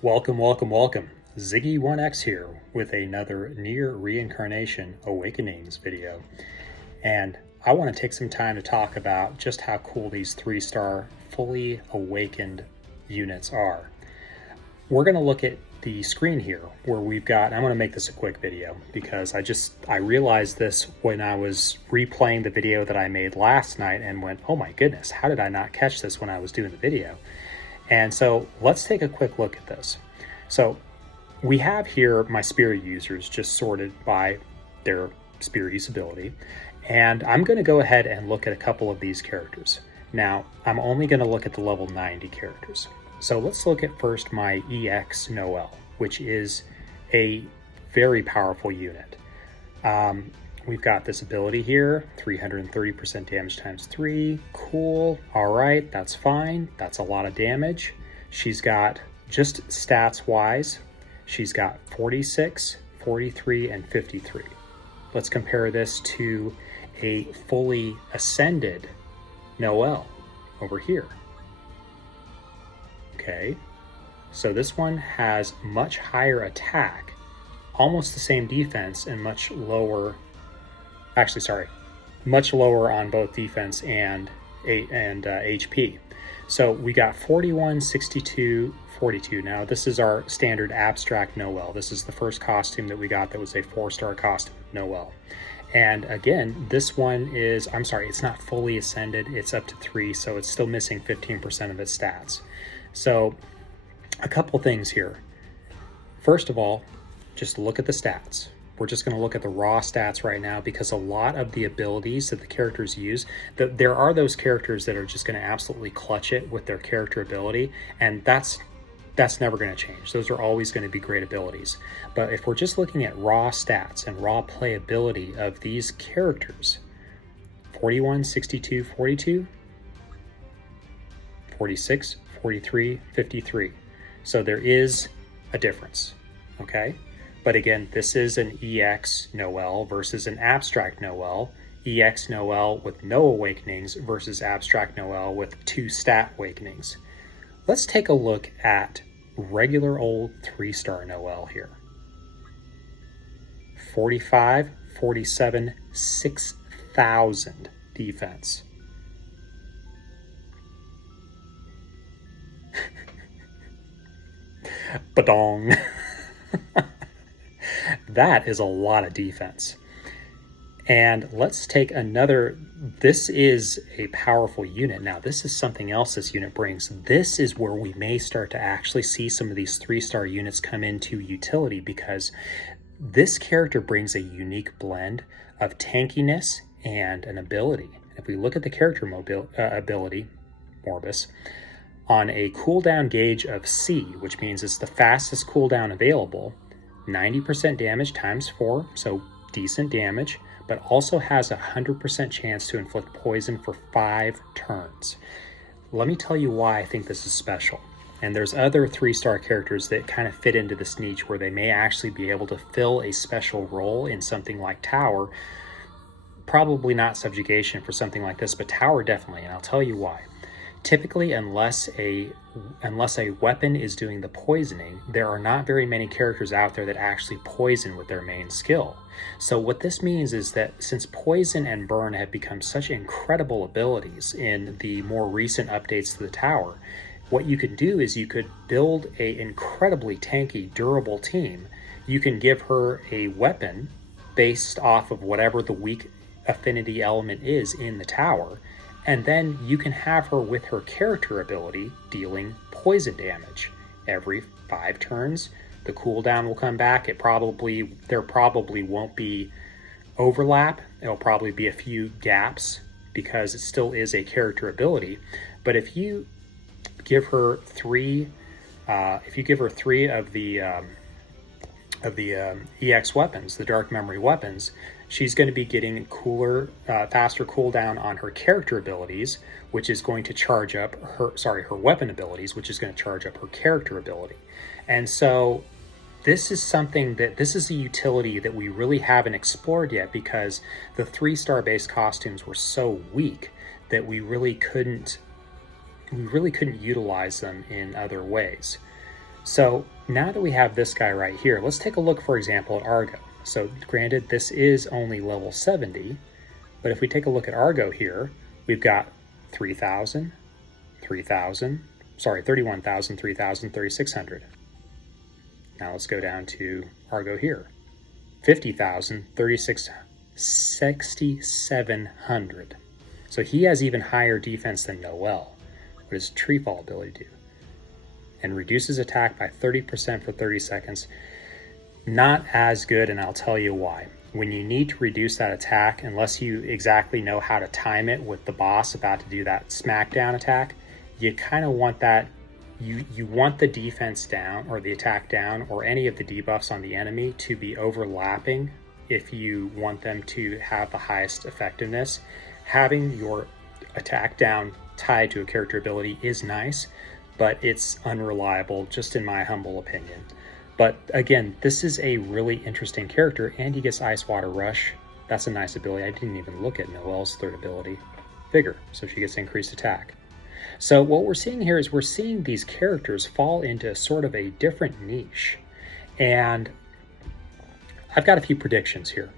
Welcome, welcome, welcome. Ziggy1X here with another Nier Reincarnation Awakenings video. And I want to take some time to talk about just how cool these 3-star fully awakened units are. We're going to look at the screen here where we've got, I'm going to make this a quick video because I realized this when I was replaying the video that I made last night and went, oh my goodness, how did I not catch this when I was doing the video? And so let's take a quick look at this. So we have here my spirit users just sorted by their spirit use ability. And I'm going to go ahead and look at a couple of these characters. Now, I'm only going to look at the level 90 characters. So let's look at first my EX Noel, which is a very powerful unit. We've got this ability here, 330% damage times 3. Cool. All right, that's fine. That's a lot of damage. She's got, just stats-wise, she's got 46, 43, and 53. Let's compare this to a fully ascended Noel over here. Okay, so this one has much higher attack, almost the same defense, and much lower on both defense and HP. So we got 41, 62, 42. Now this is our standard abstract Noel. This is the first costume that we got that was a 4-star costume Noel. And again, this one is, it's not fully ascended, it's up to 3, so it's still missing 15% of its stats. So a couple things here. First of all, just look at the stats. We're just going to look at the raw stats right now because a lot of the abilities that the characters use, there are those characters that are just going to absolutely clutch it with their character ability, and that's never going to change. Those are always going to be great abilities. But if we're just looking at raw stats and raw playability of these characters, 41, 62, 42, 46, 43, 53. So there is a difference, okay? But again, this is an EX Noel versus an abstract Noel. EX Noel with no awakenings versus abstract Noel with 2 stat awakenings. Let's take a look at regular old 3-star Noel here. 45, 47, 6,000 defense. Badong. That is a lot of defense. And let's take another, this is a powerful unit. Now, this is something else this unit brings. This is where we may start to actually see some of these 3-star units come into utility because this character brings a unique blend of tankiness and an ability. If we look at the character ability, Morbus, on a cooldown gauge of C, which means it's the fastest cooldown available, 90% damage times 4, so decent damage, but also has a 100% chance to inflict poison for 5 turns. Let me tell you why I think this is special. And there's other 3-star characters that kind of fit into this niche where they may actually be able to fill a special role in something like Tower. Probably not subjugation for something like this, but Tower definitely, and I'll tell you why. Typically, unless a weapon is doing the poisoning, there are not very many characters out there that actually poison with their main skill. So what this means is that since poison and burn have become such incredible abilities in the more recent updates to the tower, what you could do is you could build an incredibly tanky, durable team. You can give her a weapon based off of whatever the weak affinity element is in the tower, and then you can have her with her character ability dealing poison damage. Every 5 turns, the cooldown will come back. There probably won't be overlap. It'll probably be a few gaps because it still is a character ability. But if you give her 3 of the EX weapons, the Dark Memory weapons, she's going to be getting faster cooldown on her character abilities, which is going to charge up her weapon abilities, which is going to charge up her character ability. And so this is a utility that we really haven't explored yet because the 3-star based costumes were so weak that we really couldn't utilize them in other ways. So now that we have this guy right here, let's take a look, for example, at Argo. So granted, this is only level 70, but if we take a look at Argo here, we've got 3,000, 3,000, sorry, 31,000, 3,000, 3,600. Now let's go down to Argo here. 50,000, 6,700. So he has even higher defense than Noel. What does Tree Fall ability do? And reduces attack by 30% for 30 seconds. Not as good, and I'll tell you why. When you need to reduce that attack, unless you exactly know how to time it with the boss about to do that smackdown attack, you kind of want that. You want the defense down or the attack down or any of the debuffs on the enemy to be overlapping if you want them to have the highest effectiveness. Having your attack down tied to a character ability is nice, but it's unreliable, just in my humble opinion. But again, this is a really interesting character, and he gets Ice Water Rush. That's a nice ability. I didn't even look at Noelle's third ability, Vigor, so she gets increased attack. So what we're seeing here is we're seeing these characters fall into sort of a different niche. And I've got a few predictions here.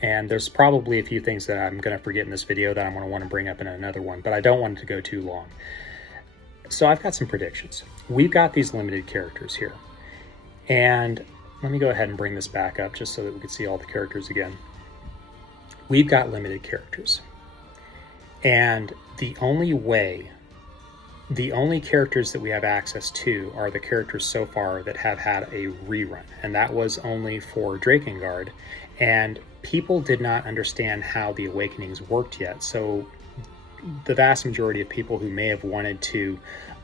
And there's probably a few things that I'm going to forget in this video that I'm going to want to bring up in another one, but I don't want it to go too long. So I've got some predictions. We've got these limited characters here. And let me go ahead and bring this back up just so that we can see all the characters again. We've got limited characters. And the only characters that we have access to are the characters so far that have had a rerun, and that was only for Drakengard, and people did not understand how the Awakenings worked yet, so the vast majority of people who may have wanted to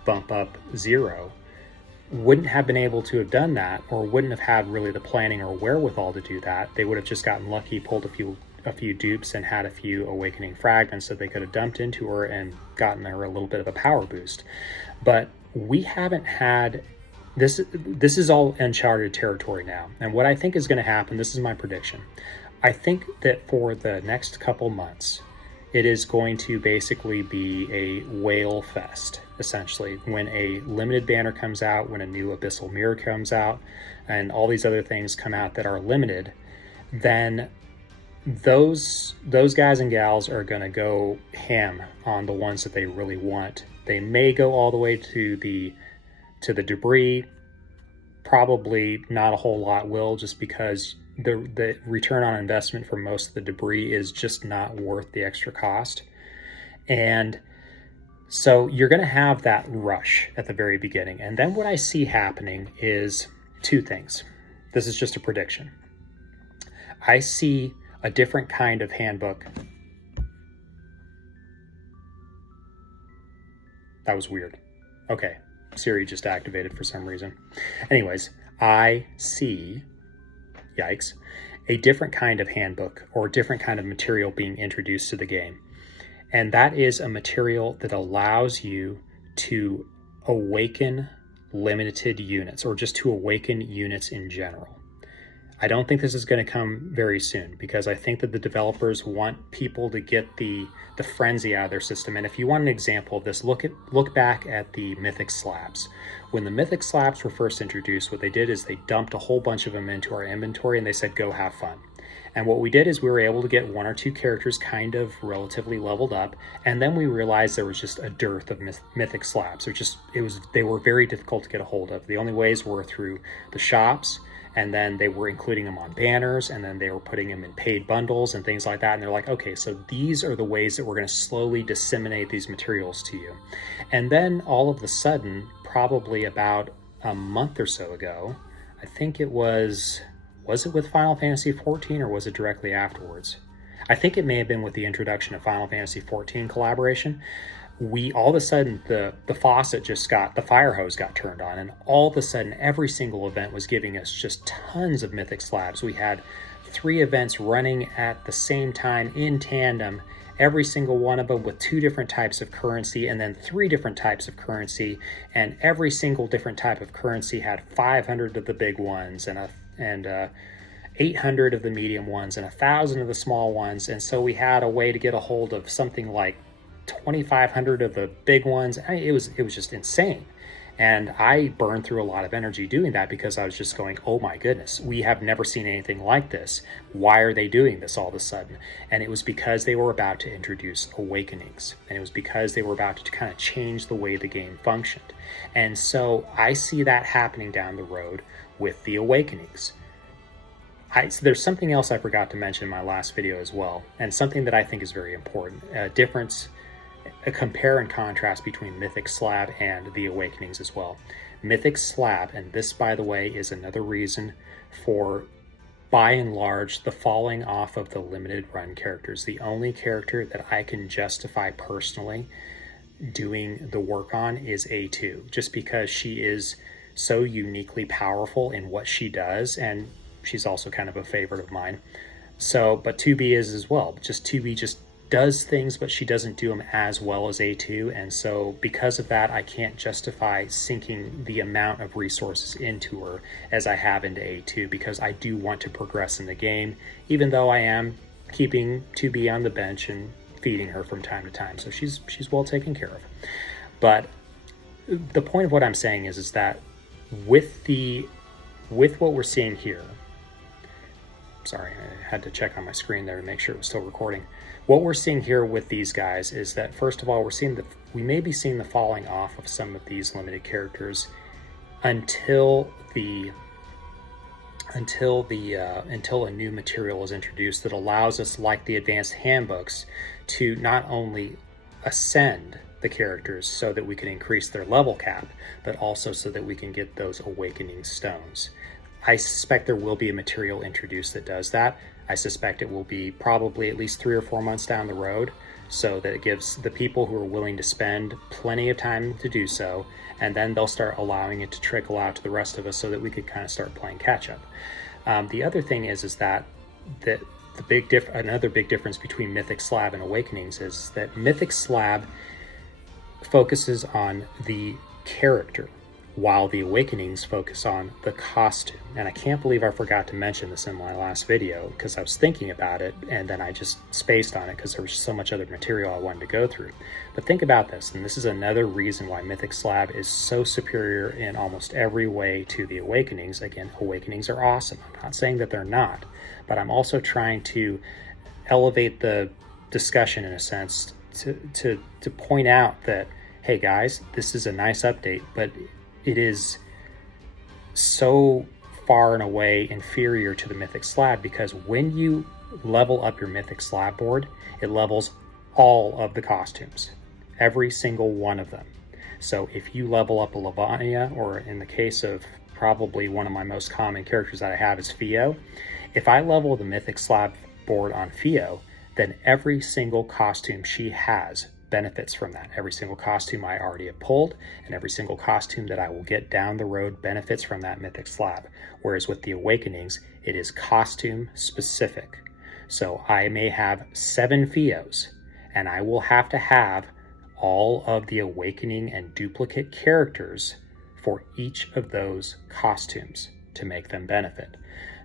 bump up Zero wouldn't have been able to have done that, or wouldn't have had really the planning or wherewithal to do that. They would have just gotten lucky, pulled a few dupes, and had a few awakening fragments that they could have dumped into her and gotten her a little bit of a power boost. But we haven't had this. This is all uncharted territory now, and what I think is going to happen, this is my prediction, I think that for the next couple months it is going to basically be a whale fest, essentially. When a limited banner comes out, when a new Abyssal Mirror comes out, and all these other things come out that are limited, then those guys and gals are going to go ham on the ones that they really want. They may go all the way to the debris. Probably not a whole lot will, just because the return on investment for most of the debris is just not worth the extra cost. And so you're going to have that rush at the very beginning. And then what I see happening is two things. This is just a prediction. I see a different kind of handbook. That was weird. Okay, Siri just activated for some reason. Anyways, I see, yikes, a different kind of handbook or a different kind of material being introduced to the game. And that is a material that allows you to awaken limited units, or just to awaken units in general. I don't think this is going to come very soon, because I think that the developers want people to get the frenzy out of their system. And if you want an example of this, look back at the Mythic Slabs. When the Mythic Slabs were first introduced, what they did is they dumped a whole bunch of them into our inventory and they said, go have fun. And what we did is we were able to get one or two characters kind of relatively leveled up, and then we realized there was just a dearth of Mythic Slabs. They were very difficult to get a hold of. The only ways were through the shops, and then they were including them on banners, and then they were putting them in paid bundles and things like that. And they're like, okay, so these are the ways that we're going to slowly disseminate these materials to you. And then all of a sudden, probably about a month or so ago, I think it was it with Final Fantasy XIV, or was it directly afterwards? I think it may have been with the introduction of Final Fantasy XIV collaboration. All of a sudden, the faucet the fire hose got turned on, and all of a sudden every single event was giving us just tons of Mythic Slabs. We had 3 events running at the same time in tandem, every single one of them with 2 different types of currency, and then 3 different types of currency, and every single different type of currency had 500 of the big ones and 800 of the medium ones and 1,000 of the small ones. And so we had a way to get a hold of something like 2,500 of the big ones. I mean, it was just insane. And I burned through a lot of energy doing that because I was just going, oh my goodness, we have never seen anything like this. Why are they doing this all of a sudden? And it was because they were about to introduce awakenings. And it was because they were about to kind of change the way the game functioned. And so I see that happening down the road with the awakenings. There's something else I forgot to mention in my last video as well, and something that I think is very important. A compare and contrast between Mythic Slab and the Awakenings as well. Mythic Slab, and this, by the way, is another reason for, by and large, the falling off of the limited run characters. The only character that I can justify personally doing the work on is A2, just because she is so uniquely powerful in what she does, and she's also kind of a favorite of mine. So, but 2B is as well. Just 2B just does things, but she doesn't do them as well as A2. And so because of that, I can't justify sinking the amount of resources into her as I have into A2, because I do want to progress in the game, even though I am keeping 2B on the bench and feeding her from time to time. So she's well taken care of. But the point of what I'm saying is that with what we're seeing here, sorry, I had to check on my screen there to make sure it was still recording. What we're seeing here with these guys is that, first of all, we may be seeing the falling off of some of these limited characters until a new material is introduced that allows us, like the advanced handbooks, to not only ascend the characters so that we can increase their level cap, but also so that we can get those awakening stones. I suspect there will be a material introduced that does that. I suspect it will be probably at least 3 or 4 months down the road, so that it gives the people who are willing to spend plenty of time to do so, and then they'll start allowing it to trickle out to the rest of us so that we could kind of start playing catch up. The other thing is that another big difference between Mythic Slab and Awakenings is that Mythic Slab focuses on the character, while the Awakenings focus on the costume. And I can't believe I forgot to mention this in my last video, because I was thinking about it and then I just spaced on it because there was so much other material I wanted to go through. But think about this, and this is another reason why Mythic Slab is so superior in almost every way to the Awakenings. Again, Awakenings are awesome. I'm not saying that they're not, but I'm also trying to elevate the discussion in a sense to point out that, hey guys, this is a nice update, but it is so far and away inferior to the Mythic Slab, because when you level up your Mythic Slab board, it levels all of the costumes, every single one of them. So if you level up a Lavania, or in the case of probably one of my most common characters that I have is Fio, if I level the Mythic Slab board on Fio, then every single costume she has benefits from that. Every single costume I already have pulled, and every single costume that I will get down the road benefits from that Mythic Slab. Whereas with the Awakenings, it is costume specific. So I may have 7 Fios, and I will have to have all of the Awakening and duplicate characters for each of those costumes to make them benefit.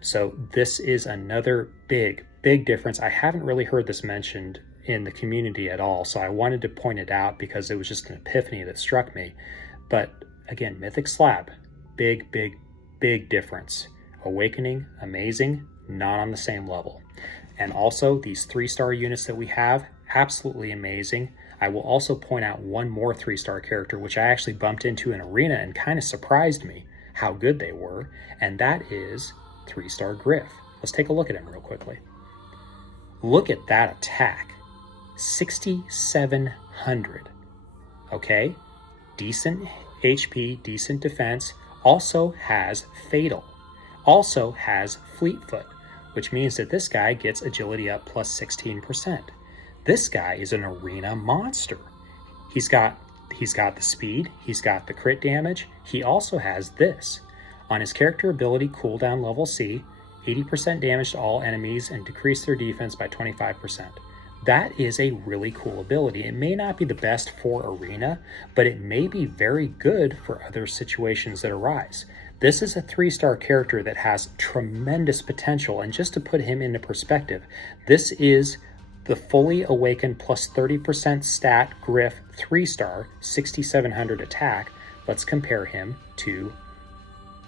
So this is another big difference. I haven't really heard this mentioned in the community at all, so I wanted to point it out because it was just an epiphany that struck me. But again, Mythic Slab, big difference. Awakening, amazing, not on the same level. And also these 3-star units that we have, absolutely amazing. I will also point out one more 3-star character, which I actually bumped into in Arena and kind of surprised me how good they were, and that is 3-star Griff. Let's take a look at him real quickly. Look at that attack. 6,700. Okay, decent HP, decent defense, also has Fatal, also has Fleetfoot, which means that this guy gets agility up plus 16%. This guy is an arena monster. He's got the speed, he's got the crit damage, he also has this. On his character ability cooldown level C, 80% damage to all enemies and decrease their defense by 25%. That is a really cool ability. It may not be the best for Arena, but it may be very good for other situations that arise. This is a 3-star character that has tremendous potential, and just to put him into perspective, this is the fully awakened plus 30% stat Griff 3-star, 6,700 attack, let's compare him to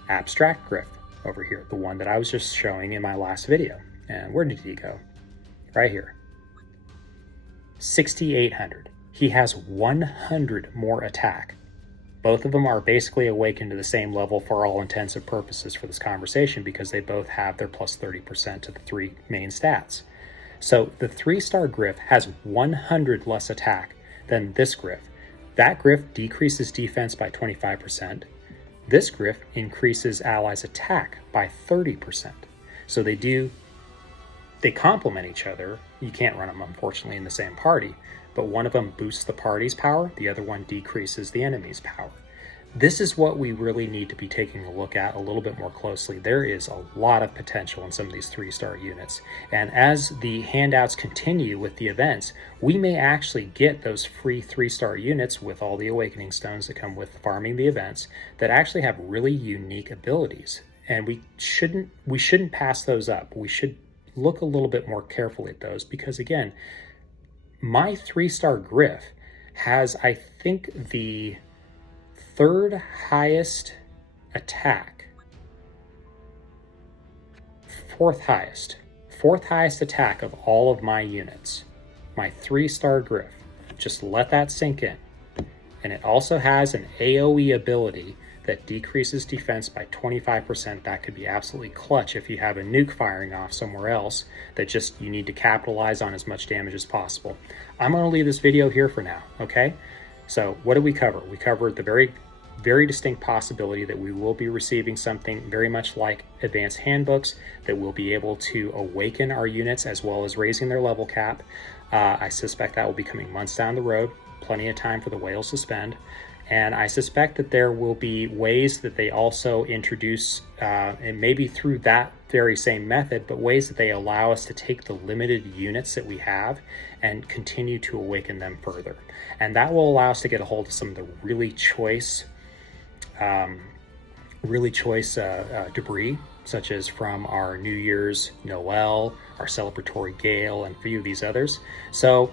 abstract Griff over here, the one that I was just showing in my last video. And where did he go? Right here. 6,800. He has 100 more attack. Both of them are basically awakened to the same level for all intents and purposes for this conversation, because they both have their plus 30% to the 3 main stats. So the 3-star Griff has 100 less attack than this Griff. That Griff decreases defense by 25%. This Griff increases allies' attack by 30%. So they complement each other. You can't run them, unfortunately, in the same party, but one of them boosts the party's power, the other one decreases the enemy's power. This is what we really need to be taking a look at a little bit more closely. There is a lot of potential in some of these 3-star units. And as the handouts continue with the events, we may actually get those free 3-star units with all the awakening stones that come with farming the events that actually have really unique abilities. And we shouldn't pass those up. We should look a little bit more carefully at those, because again, my 3-star Griff has, I think, the 3rd highest attack. 4th highest attack of all of my units. My 3-star Griff. Just let that sink in. And it also has an AoE ability that decreases defense by 25%. That could be absolutely clutch if you have a nuke firing off somewhere else that just you need to capitalize on as much damage as possible. I'm going to leave this video here for now, okay? So what did we cover? We covered the very, very distinct possibility that we will be receiving something very much like advanced handbooks, that we'll be able to awaken our units as well as raising their level cap. I suspect that will be coming months down the road, plenty of time for the whales to spend. And I suspect that there will be ways that they also introduce, and maybe through that very same method, but ways that they allow us to take the limited units that we have and continue to awaken them further. And that will allow us to get a hold of some of the really choice debris, such as from our New Year's, Noel, our celebratory Gale, and a few of these others. So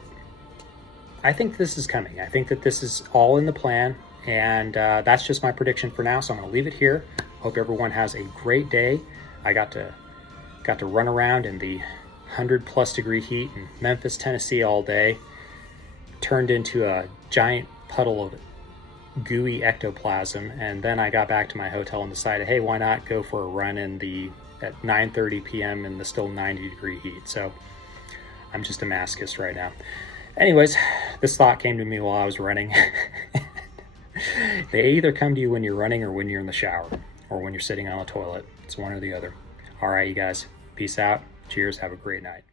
I think this is coming. I think that this is all in the plan, and that's just my prediction for now. So I'm going to leave it here. Hope everyone has a great day. I got to run around in the 100+ degree heat in Memphis, Tennessee all day. Turned into a giant puddle of gooey ectoplasm, and then I got back to my hotel and decided, hey, why not go for a run at 9:30 p.m. in the still 90 degree heat. So I'm just a masochist right now. Anyways, this thought came to me while I was running. They either come to you when you're running or when you're in the shower or when you're sitting on a toilet. It's one or the other. All right, you guys, peace out. Cheers. Have a great night.